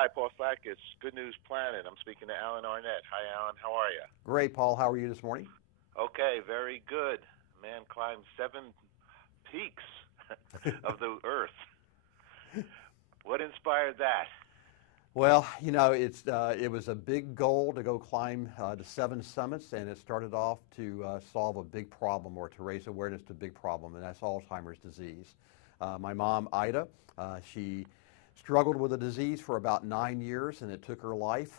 Hi, Paul Slack. It's Good News Planet. I'm speaking to Alan Arnette. Hi, Alan. How are you? Great, Paul. How are you this morning? Okay, very good. Man climbed 7 peaks of the Earth. What inspired that? Well, it was a big goal to go climb the 7 summits, and it started off to solve a big problem or to raise awareness to a big problem, and that's Alzheimer's disease. My mom, Ida, she struggled with the disease for about 9 years, and it took her life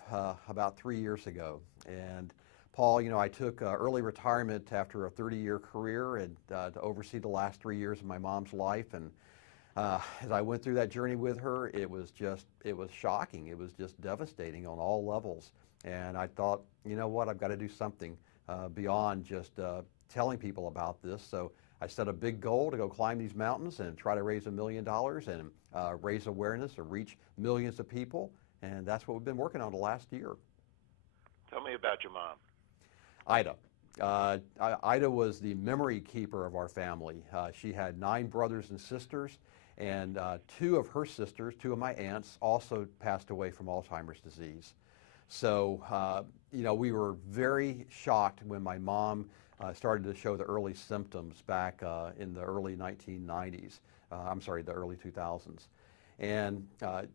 about 3 years ago. And Paul, I took early retirement after a 30-year career and to oversee the last 3 years of my mom's life. And as I went through that journey with her, it was shocking. It was just devastating on all levels. And I thought, you know what, I've got to do something beyond just telling people about this. So I set a big goal to go climb these mountains and try to raise $1 million and raise awareness or reach millions of people. And that's what we've been working on the last year. Tell me about your mom. Ida. Ida was the memory keeper of our family. She had 9 brothers and sisters, and 2 of her sisters, 2 of my aunts, also passed away from Alzheimer's disease. So, we were very shocked when my mom started to show the early symptoms back in the early 1990s. The early 2000s. And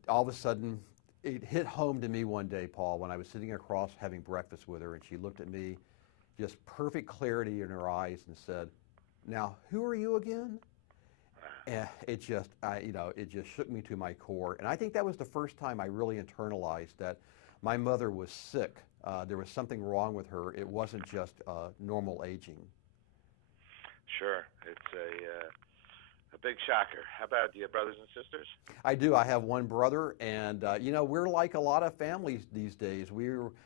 all of a sudden, it hit home to me one day, Paul, when I was sitting across having breakfast with her, and she looked at me, just perfect clarity in her eyes, and said, "Now, who are you again?" And it just shook me to my core. And I think that was the first time I really internalized that my mother was sick. There was something wrong with her. It wasn't just normal aging. Sure, it's a big shocker. How about your brothers and sisters? I do. I have one brother, and we're like a lot of families these days.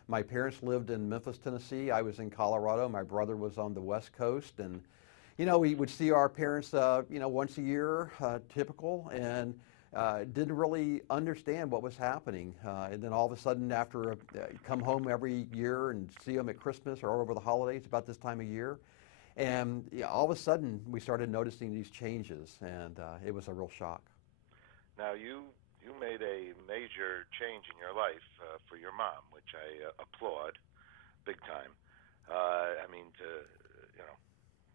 My parents lived in Memphis, Tennessee. I was in Colorado. My brother was on the West Coast, and we would see our parents, once a year, typical, and didn't really understand what was happening. And then all of a sudden, after come home every year and see them at Christmas or over the holidays, about this time of year. And all of a sudden, we started noticing these changes, and it was a real shock. Now, you made a major change in your life for your mom, which I applaud big time. To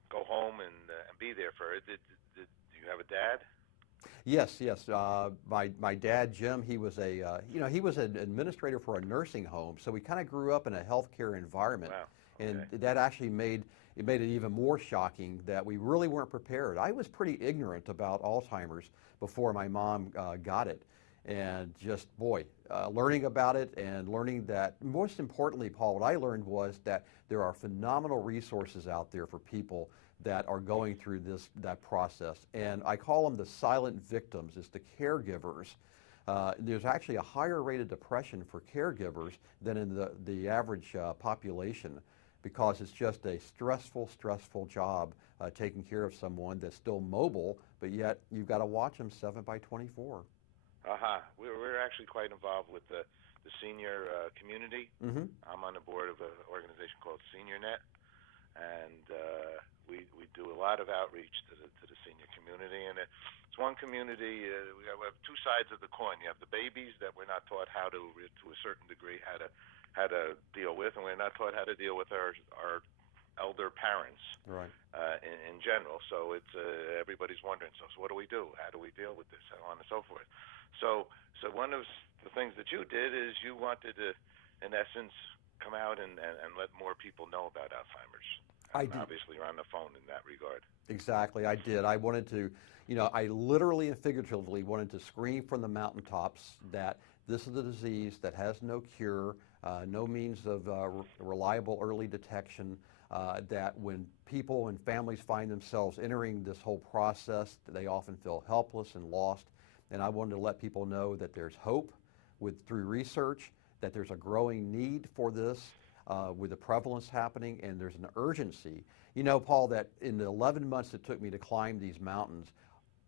go home and be there for her. Do you have a dad? Yes. My dad, Jim, he was he was an administrator for a nursing home, so we kind of grew up in a healthcare environment. Wow. Okay. And that actually made it even more shocking that we really weren't prepared. I was pretty ignorant about Alzheimer's before my mom got it. And just, learning about it and learning that, most importantly, Paul, what I learned was that there are phenomenal resources out there for people that are going through that process. And I call them the silent victims. It's the caregivers. There's actually a higher rate of depression for caregivers than in the average population, because it's just a stressful job taking care of someone that's still mobile, but yet you've got to watch them 7/24. We're actually quite involved with the senior community. Mm-hmm. I'm on the board of an organization called SeniorNet, and we do a lot of outreach to the senior community. And it's one community. We have 2 sides of the coin. You have the babies that we're not taught how to a certain degree, how to deal with, and we're not taught how to deal with our elder parents, right? In general. So it's everybody's wondering. So what do we do? How do we deal with this? So on and so forth. So one of the things that you did is you wanted to, in essence, come out and let more people know about Alzheimer's. I did. Obviously, you're on the phone in that regard. Exactly, I did. I wanted to, I literally and figuratively wanted to scream from the mountaintops that this is a disease that has no cure, no means of reliable early detection, that when people and families find themselves entering this whole process, they often feel helpless and lost. And I wanted to let people know that there's hope through research, that there's a growing need for this, with the prevalence happening, and there's an urgency. Paul, that in the 11 months it took me to climb these mountains,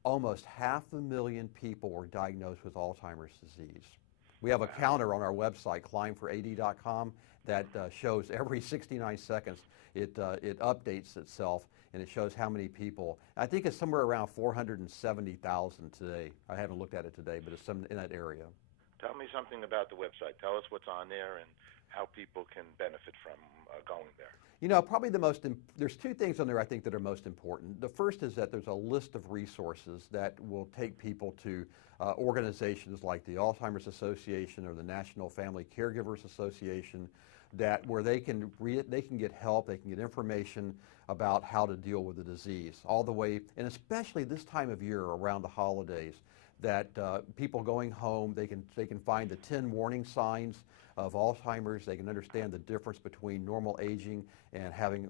almost 500,000 people were diagnosed with Alzheimer's disease. We have a counter on our website, climbforad.com, that shows every 69 seconds it updates itself, and it shows how many people. I think it's somewhere around 470,000 today. I haven't looked at it today, but it's in that area. Tell me something about the website. Tell us what's on there and how people can benefit from going there. You know, probably there's two things on there I think that are most important. The first is that there's a list of resources that will take people to organizations like the Alzheimer's Association or the National Family Caregivers Association, where they can get help, they can get information about how to deal with the disease all the way, and especially this time of year around the holidays, that people going home, they can find the 10 warning signs of Alzheimer's. They can understand the difference between normal aging and having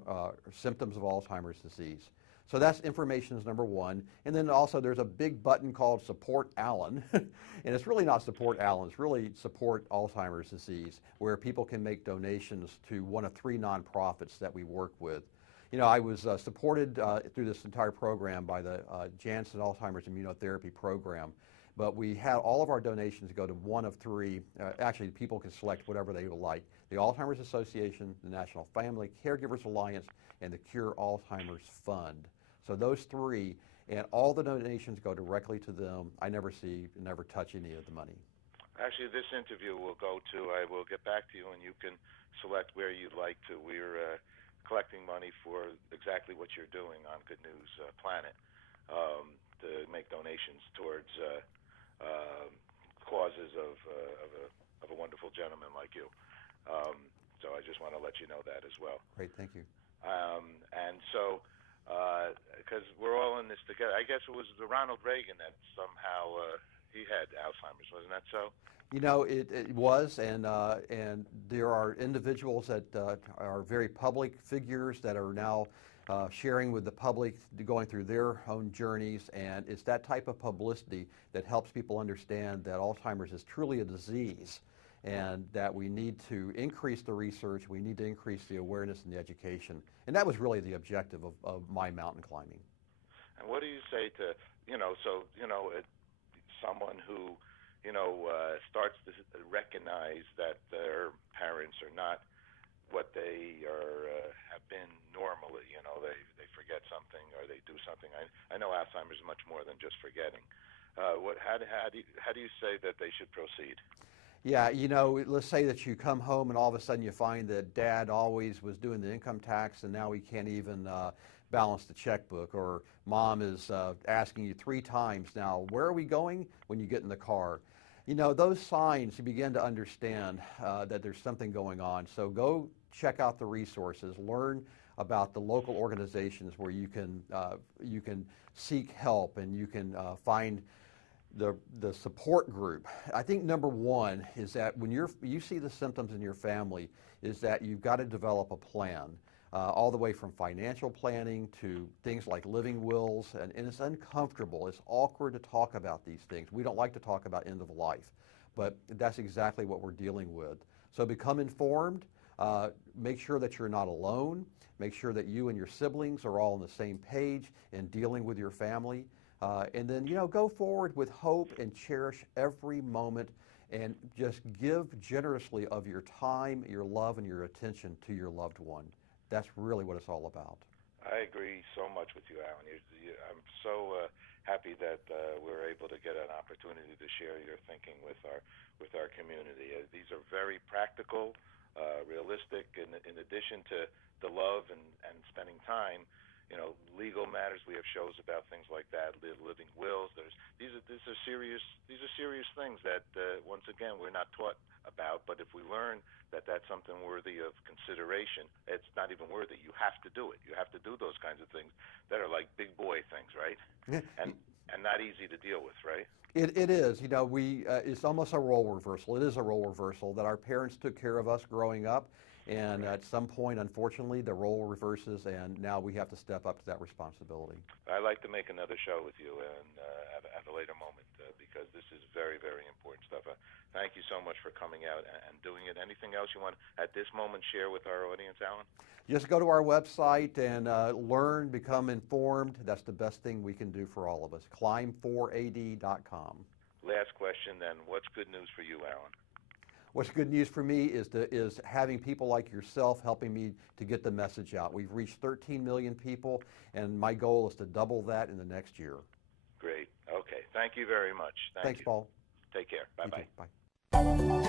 symptoms of Alzheimer's disease. So that's information is number one. And then also there's a big button called Support Alan. And it's really not Support Alan, it's really Support Alzheimer's Disease, where people can make donations to one of 3 nonprofits that we work with. You know, I was supported through this entire program by the Janssen Alzheimer's Immunotherapy Program, but we had all of our donations go to one of 3. Actually, people can select whatever they would like: the Alzheimer's Association, the National Family Caregivers Alliance, and the Cure Alzheimer's Fund. So those 3, and all the donations go directly to them. I never touch any of the money. Actually, this interview will go to, I will get back to you, and you can select where you'd like to. We're collecting money for exactly what you're doing on Good News Planet, to make donations towards causes of a wonderful gentleman like you. So I just want to let you know that as well. Great, thank you. And so, because we're all in this together, I guess it was Ronald Reagan that somehow he had Alzheimer's, wasn't that so? You know, it was, and there are individuals that are very public figures that are now sharing with the public, going through their own journeys, and it's that type of publicity that helps people understand that Alzheimer's is truly a disease, and that we need to increase the research, we need to increase the awareness and the education, and that was really the objective of my mountain climbing. And what do you say to, someone who, starts to recognize that their parents are not what they have been normally? They forget something or they do something. I know Alzheimer's is much more than just forgetting. How do you say that they should proceed? Yeah, let's say that you come home and all of a sudden you find that Dad always was doing the income tax and now he can't even balance the checkbook, or Mom is asking you 3 times now, where are we going, when you get in the car. Those signs, you begin to understand that there's something going on. So go check out the resources, learn about the local organizations where you can seek help and you can find the support group. I think number one is that when you see the symptoms in your family, is that you've got to develop a plan, all the way from financial planning to things like living wills, and it's uncomfortable, it's awkward to talk about these things. We don't like to talk about end of life, but that's exactly what we're dealing with. So become informed, make sure that you're not alone, make sure that you and your siblings are all on the same page in dealing with your family. And then, go forward with hope and cherish every moment, and just give generously of your time, your love, and your attention to your loved one. That's really what it's all about. I agree so much with you, Alan. I'm so happy that we're able to get an opportunity to share your thinking with our community. These are very practical, realistic, in addition to the love and spending time. Legal matters. We have shows about things like that, living wills. These are serious things that once again we're not taught about. But if we learn that that's something worthy of consideration, it's not even worthy. You have to do it. You have to do those kinds of things that are like big boy things, right? and not easy to deal with, right? It is. It's almost a role reversal. It is a role reversal that our parents took care of us growing up. And at some point, unfortunately, the role reverses, and now we have to step up to that responsibility. I'd like to make another show with you and at a later moment because this is very, very important stuff. Thank you so much for coming out and doing it. Anything else you want at this moment share with our audience, Alan? Just go to our website and learn, become informed. That's the best thing we can do for all of us. Climb4ad.com. Last question then. What's good news for you, Alan? What's good news for me is having people like yourself helping me to get the message out. We've reached 13 million people, and my goal is to double that in the next year. Great. Okay. Thank you very much. Thanks, Paul. Take care. Bye-bye. Bye. Thank you.